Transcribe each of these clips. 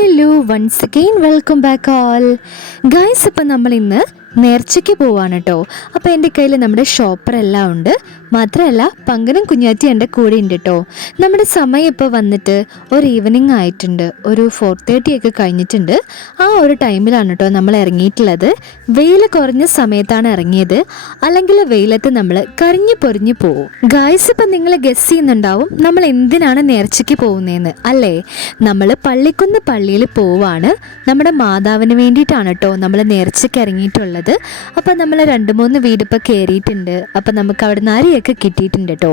Hello once again welcome back all guys. ഇപ്പം നമ്മൾ ഇന്ന് നേർച്ചയ്ക്ക് പോവാണ് കേട്ടോ. അപ്പോൾ എൻ്റെ കയ്യിൽ നമ്മുടെ ഷോപ്പറെല്ലാം ഉണ്ട്. മാത്രമല്ല പങ്കനും കുഞ്ഞാറ്റി എൻ്റെ കൂടെ ഉണ്ട് കേട്ടോ. നമ്മുടെ സമയം ഇപ്പോൾ വന്നിട്ട് ഒരു ഈവനിങ് ആയിട്ടുണ്ട്, ഒരു 4:30 ഒക്കെ കഴിഞ്ഞിട്ടുണ്ട്. ആ ഒരു ടൈമിലാണ് കേട്ടോ നമ്മൾ ഇറങ്ങിയിട്ടുള്ളത്. വെയിൽ കുറഞ്ഞ സമയത്താണ് ഇറങ്ങിയത്, അല്ലെങ്കിൽ വെയിലത്ത് നമ്മൾ കരിഞ്ഞു പൊരിഞ്ഞു പോവും. ഗായ്സ്, ഇപ്പം നിങ്ങൾ ഗസ് ചെയ്യുന്നുണ്ടാവും നമ്മൾ എന്തിനാണ് നേർച്ചയ്ക്ക് പോകുന്നതെന്ന് അല്ലേ? നമ്മൾ പള്ളിക്കുന്ന് പള്ളിയിൽ പോവാണ്. നമ്മുടെ മാതാവിന് വേണ്ടിയിട്ടാണ് കേട്ടോ നമ്മൾ നേർച്ചയ്ക്ക് ഇറങ്ങിയിട്ടുള്ളത്. അപ്പം നമ്മൾ 2-3 വീട് ഇപ്പോൾ കയറിയിട്ടുണ്ട്. അപ്പം നമുക്ക് അവിടെ നിന്ന് അരിയൊക്കെ കിട്ടിയിട്ടുണ്ട് കേട്ടോ.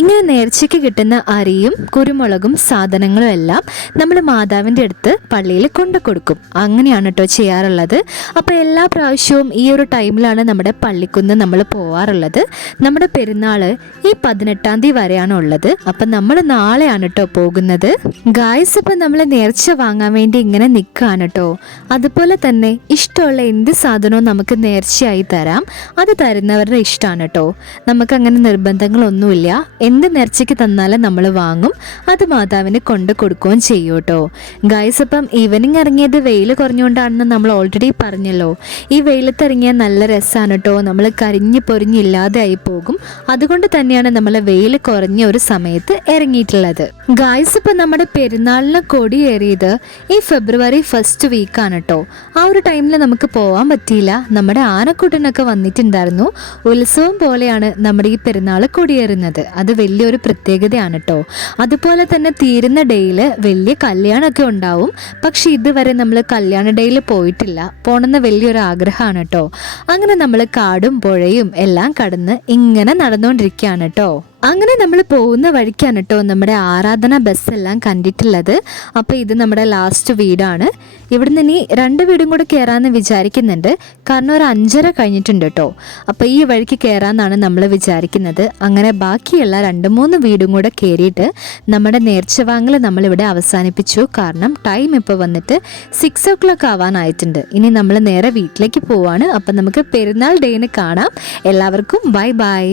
ഇങ്ങനെ നേർച്ചയ്ക്ക് കിട്ടുന്ന അരിയും കുരുമുളകും സാധനങ്ങളും എല്ലാം നമ്മൾ മാതാവിൻ്റെ അടുത്ത് പള്ളിയിൽ കൊണ്ടു കൊടുക്കും. അങ്ങനെയാണ് കേട്ടോ ചെയ്യാറുള്ളത്. അപ്പോൾ എല്ലാ പ്രാവശ്യവും ഈ ഒരു ടൈമിലാണ് നമ്മുടെ പള്ളിക്കുന്ന് നമ്മൾ പോവാറുള്ളത്. നമ്മുടെ പെരുന്നാൾ ഈ 18-ാം തീയതി വരെയാണ് ഉള്ളത്. അപ്പം നമ്മൾ നാളെയാണ് കേട്ടോ പോകുന്നത്. ഗായ്സ്, ഇപ്പം നമ്മൾ നേർച്ച വാങ്ങാൻ വേണ്ടി ഇങ്ങനെ നിൽക്കുകയാണ് കേട്ടോ. അതുപോലെ തന്നെ ഇഷ്ടമുള്ള എന്ത് സാധനവും നമുക്ക് നേർച്ചയായി തരാം. അത് തരുന്നവരുടെ ഇഷ്ടമാണ് കേട്ടോ. നമുക്കങ്ങനെ നിർബന്ധങ്ങളൊന്നുമില്ല. എന്ത് നേർച്ചയ്ക്ക് തന്നാലും നമ്മൾ വാങ്ങും. അത് മാതാവിന് കൊണ്ട് കൊടുക്കുകയും ചെയ്യും കേട്ടോ. ഗായ്സ്, അപ്പം ഈവനിങ് ഇറങ്ങിയത് വെയിൽ കുറഞ്ഞുകൊണ്ടാണെന്ന് നമ്മൾ ഓൾറെഡി പറഞ്ഞല്ലോ. ഈ വെയിലത്ത് ഇറങ്ങിയാൽ നല്ല രസമാണ് കേട്ടോ. നമ്മൾ കരിഞ്ഞ് പൊരിഞ്ഞില്ലാതെ ആയി പോകും. അതുകൊണ്ട് തന്നെയാണ് നമ്മൾ വെയിൽ കുറഞ്ഞ ഒരു സമയത്ത് ഇറങ്ങിയിട്ടുള്ളത്. ഗായ്സ്, ഇപ്പം നമ്മുടെ പെരുന്നാളിന് കൊടിയേറിയത് ഈ ഫെബ്രുവരി 1st വീക്കാണ് കേട്ടോ. ആ ഒരു ടൈമിൽ നമുക്ക് പോകാൻ പറ്റിയില്ല. നമ്മുടെ ആനക്കൂട്ടനൊക്കെ വന്നിട്ടുണ്ടായിരുന്നു. ഉത്സവം പോലെയാണ് നമ്മുടെ ഈ പെരുന്നാൾ കൊടിയേറുന്നത്. അത് വലിയൊരു പ്രത്യേകതയാണ് കേട്ടോ. അതുപോലെ തന്നെ തീരുന്ന ഡേയിൽ വലിയ കല്യാണമൊക്കെ ഉണ്ടാവും. പക്ഷെ ഇതുവരെ നമ്മൾ കല്യാണ ഡേയിൽ പോയിട്ടില്ല. പോണെന്ന് വലിയൊരു ആഗ്രഹമാണ് കേട്ടോ. അങ്ങനെ നമ്മൾ കാടും പുഴയും എല്ലാം കടന്ന് ഇങ്ങനെ നടന്നുകൊണ്ടിരിക്കുകയാണ് കേട്ടോ. അങ്ങനെ നമ്മൾ പോകുന്ന വഴിക്കാണ് കേട്ടോ നമ്മുടെ ആരാധന ബസ്സെല്ലാം കണ്ടിട്ടുള്ളത്. അപ്പോൾ ഇത് നമ്മുടെ ലാസ്റ്റ് വീടാണ്. ഇവിടുന്ന് ഇനി 2 വീടും കൂടെ കയറാമെന്ന് വിചാരിക്കുന്നുണ്ട്. കാരണം ഒരു 5:30 കഴിഞ്ഞിട്ടുണ്ട് കേട്ടോ. അപ്പോൾ ഈ വഴിക്ക് കയറാമെന്നാണ് നമ്മൾ വിചാരിക്കുന്നത്. അങ്ങനെ ബാക്കിയുള്ള 2-3 വീടും കൂടെ കയറിയിട്ട് നമ്മുടെ നേർച്ച വാങ്ങൽ നമ്മളിവിടെ അവസാനിപ്പിച്ചു. കാരണം ടൈം ഇപ്പോൾ വന്നിട്ട് 6 o'clock ആവാനായിട്ടുണ്ട്. ഇനി നമ്മൾ നേരെ വീട്ടിലേക്ക് പോവാണ്. അപ്പം നമുക്ക് പെരുന്നാൾ ഡേന് കാണാം. എല്ലാവർക്കും ബൈ ബൈ.